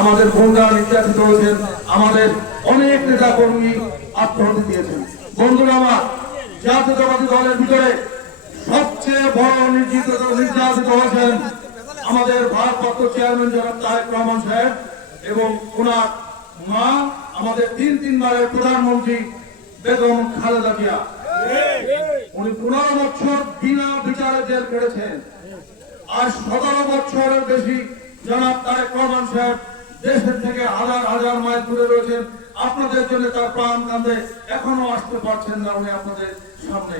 আমাদের বোনরা নির্যাতিত হয়েছেন, আমাদের অনেক নেতা কর্মী আত্মহত্যা দিয়েছেন। বন্ধুরা আমার, জাতীয়তাবাদী দলের ভিতরে সবচেয়ে বড় নির্যাতিত নির্যাতিত হয়েছেন আমাদের ভারপ্রাপ্ত চেয়ারম্যান জনাব তারেক রহমান সাহেব এবং ওনার মা, আমাদের তিন তিনবারের প্রধানমন্ত্রী বেগম খালেদা জিয়া। উনি পনেরো বছর বিনা বিচারে জেল কেটেছেন আজ সতেরো বছরের বেশি জনাব তারেক রহমান সাহেব দেশের থেকে হাজার হাজার মাইল দূরে রয়েছেন। আপনাদের জন্য তার প্রাণ কান্দে এখনও আসতে পারছেন না উনি আপনাদের সামনে।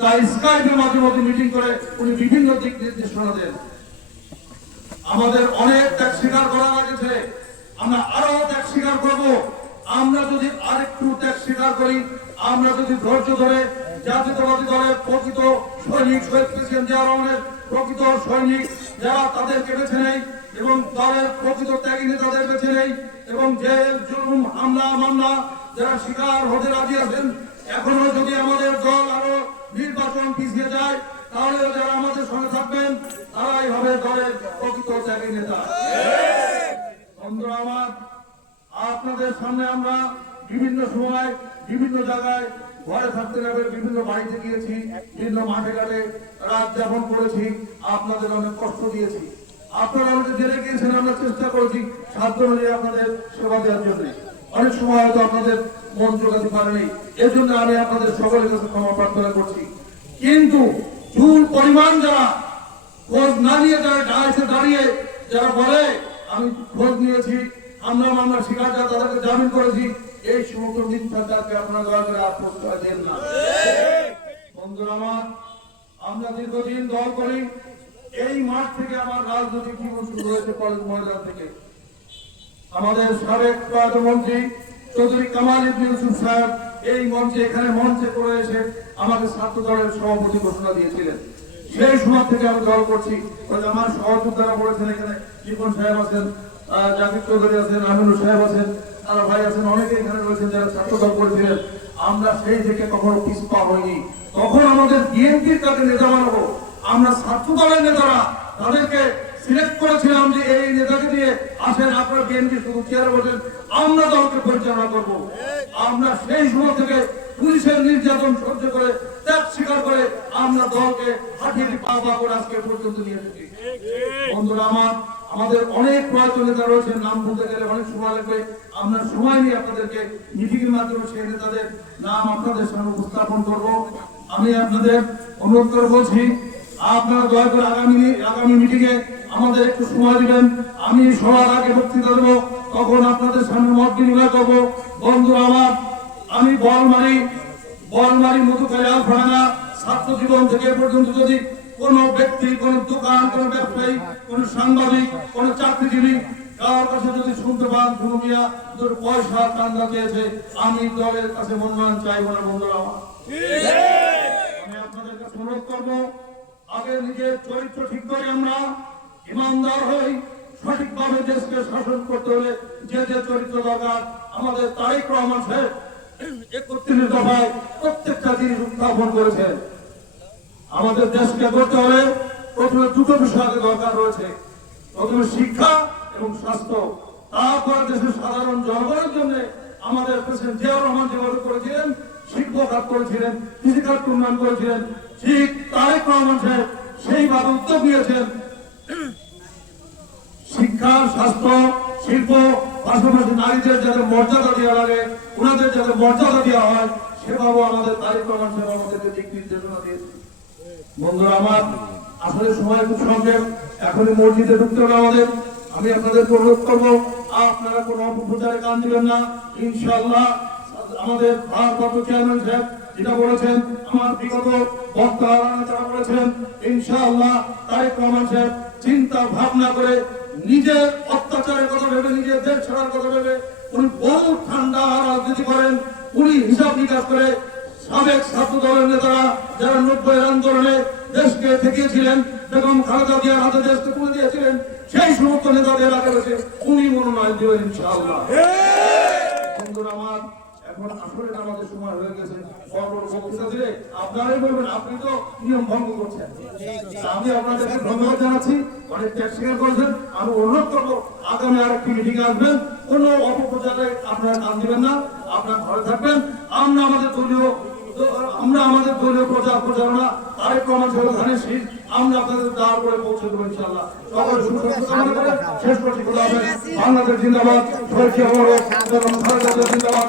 তাই স্কাইপের মাঝে মধ্যে মিটিং করে উনি বিভিন্ন দিক নির্দেশনা দেন। আমাদের অনেক ত্যাগ স্বীকার করা লাগেছে আমরা আরও ত্যাগ স্বীকার করব। আমরা যদি আরেকটু ত্যাগ স্বীকার করি, আমরা যদি ধৈর্য ধরে জাতীয়তাবাদী দলের প্রকৃত সৈনিক, শহীদ প্রেসিডেন্ট জিয়া রহমানের প্রকৃত সৈনিক যারা তাদেরকে বেছে নেই এবং দলের প্রকৃত ত্যাগী নেতাদের বেছে নেই এবং জেল, জুলুম, হামলা, মামলা যারা শিকার হতে রাজি আছেন, এখনও যদি আমাদের দল আরও নির্বাচন পিছিয়ে যায়, তাহলে যারা আমাদের সঙ্গে থাকবেন, তারাই হবে দলের প্রকৃত ত্যাগী নেতা। বন্ধুরা আমার, আপনাদের সামনে আমরা বিভিন্ন সময়, বিভিন্ন জায়গায় ঘরে থাকতে হবে বিভিন্ন বাড়িতে গিয়েছি, বিভিন্ন মাঠে ঘাটে রাত যাপন করেছি, আপনাদের অনেক কষ্ট দিয়েছি। আপনারা আমাদের জেলে গিয়েছেন, আমরা চেষ্টা করেছি সাধ্য অনুযায়ী আপনাদের সেবা দেওয়ার জন্য। অনেক সময় হয়তো আপনাদের মন জোগাতে পারেনি। এর জন্য আমি আপনাদের সকলের কাছে ক্ষমা প্রার্থনা করছি। কিন্তু চুল পরিমাণ যারা খোঁজ না নিয়ে যারা ডাইসে দাঁড়িয়ে যারা বলে, আমি খোঁজ নিয়েছি, আমরা মামলার শিকার যারা তাদেরকে জামিন করেছি, এই সমস্ত মিথ্যাচারকে আপনারা দয়া করে আর দেন না। বন্ধুরা আমার, আমরা দীর্ঘদিন দল করি এই মাঠ থেকে আমার রাজনৈতিক জীবন শুরু হয়েছে কলেজ ময়দান থেকে। আমাদের সাবেক প্রধানমন্ত্রী চৌধুরী কামাল ইউসুফ সাহেব এই মঞ্চে, এখানে মঞ্চে করে এসে আমাকে ছাত্র দলের সভাপতি ঘোষণা দিয়েছিলেন। সেই সময় থেকে আমি দল করছি। আমার সহযোদ্ধারা বলেছেন এখানে জীবন সাহেব আছেন জাকির চৌধুরী আছেন আমিনুর সাহেব আছেন তারা ভাই আছেন, অনেকে এখানে রয়েছেন যারা ছাত্র দল করেছিলেন। আমরা সেই থেকে কখনো পিছপা হইনি। তখন আমাদের বিএনপির তাকে নেতা বানাবো আমরা ছাত্র দলের নেতারা তাদেরকে সিলেক্ট করেছিলাম যে এই নেতাকে দিয়ে আসেন আপনারা বিএনপি শুধু চেয়ারে বসেন, আমরা দলকে পরিচালনা করব। আমরা সেই সময় থেকে পুলিশের নির্যাতন সহ্য করে, ত্যাগ স্বীকার করে আমরা দলকে হাঁটিয়ে পা পা করে আজকে পর্যন্ত নিয়ে এসেছি। বন্ধুরা আমার, আমাদের অনেক প্রয়াত নেতা রয়েছে নাম বলতে গেলে অনেক সময় লাগবে। আমরা সময় নিয়ে আপনাদেরকে মিটিং এর মাধ্যমে সেই নেতাদের নাম আপনাদের সামনে উপস্থাপন করব। আমি আপনাদের অনুরোধ করে বলছি আপনারা দয়া করে আগামী আগামী মিটিং এ আমাদের একটু সময় দিবেন। আমি সবার আগে বক্তৃতা দেবো তখন আপনাদের সামনে মত বিনিময় করব। বন্ধুরা আমার আমি বলমারি বলমারি মধুকালী আলফানা ছাত্র জীবন থেকে পর্যন্ত যদি কোন ব্যক্তি কোন দোকান কোন ব্যবসায়ী কোন সাংবাদিক কোন চাকরিজীবী কার কাছে যদি শুনতে পান ধুনুমিয়া তোর পয়সা চান্দা চেয়েছে আমি দলের কাছে মনোনয়ন চাইব না বন্ধুরা আমার। আমি আপনাদের কাছে অনুরোধ করব আগে নিজের চরিত্র ঠিক করে আমরা ইমানদার হই, সঠিকভাবে দেশকে শাসন করতে হলে যে যে চরিত্র দরকার, আমাদের তারেক রহমান সাহেব একত্রিশ দফায় প্রত্যেকটা জিনিস উত্থাপন করেছেন। আমাদের দেশকে করতে হলে প্রথমে দুটো বিষয়ের দরকার রয়েছে। প্রথমে শিক্ষা এবং স্বাস্থ্য। তারপরে দেশের সাধারণ জনগণের জন্য আমাদের প্রেসিডেন্ট জিয়াউর রহমান যেভাবে করেছিলেন খাত করেছিলেন ফিজিক্যাল উন্নয়ন করেছিলেন, ঠিক তারেক রহমান সাহেব সেইভাবে উদ্যোগ নিয়েছেন। শিক্ষা স্বাস্থ্য, শিল্প, পাশাপাশি নারীদের যাতে মর্যাদা দেওয়া লাগে, ওনাদের যাতে মর্যাদা দেওয়া হয় সেভাবেও আমাদের তারিখ প্রমাণ সেবা আমাদেরকে দিক নির্দেশনা দিয়েছে বন্ধুরা আমার, আসলে সময় খুব সংক্ষেপ এখনই মসজিদে ঢুকতে হবে আমাদের। আমি আপনাদেরকে অনুরোধ করব, আপনারা কোনো অপপ্রচারে কান দিবেন না, ইনশাআল্লাহ। আমাদের ভারপ্রাপ্ত চেয়ারম্যান সাহেব যেটা বলেছেন আমার বিগত বক্তা যারা বলেছেন ইনশাআল্লাহ তারেক রহমান সাহেব চিন্তা ভাবনা করে নিজের অত্যাচারের কথা ভেবে নিজের দেশ ছাড়ার কথা ভেবে উনি বহু ঠান্ডা রাজনীতি করেন উনি হিসাব নিকাশ করে সাবেক ছাত্র দলের নেতারা যারা নব্বই আন্দোলনে দেশকে ঠেকিয়েছিলেন বেগম খালেদা জিয়ার হাতে দেশকে তুলে দিয়েছিলেন সেই সমস্ত নেতাদের আগে রয়েছে উনি মনোনয়ন দিবেন ইনশাআল্লাহ। বন্ধুরা আমার এখন আসলে আমাদের সময় হয়ে গেছে। বড় বক্তৃতা দিলে আপনারাই বলবেন আপনি তো নিয়ম ভঙ্গ করছেন। আমি আপনাদেরকে ধন্যবাদ জানাচ্ছি অনেক ত্যাগ স্বীকার করেছেন। আমি অনুরোধ করব আগামী আরেকটি মিটিং আসবেন। কোনো অপপ্রচারে আপনারা কান দিবেন না আপনারা ঘরে থাকবেন। আমরা আমাদের দলীয় আমরা আমাদের দলীয় প্রচার প্রচারণা তারেক রহমান সাহেব ধানের শীষ আমরা আপনাদের দ্বার করে পৌঁছে দেবো ইনশাল্লাহ সকল শেষ করছি বাংলাদেশ জিন্দাবাদ। শহীদ জিয়াউর জিন্দাবাদ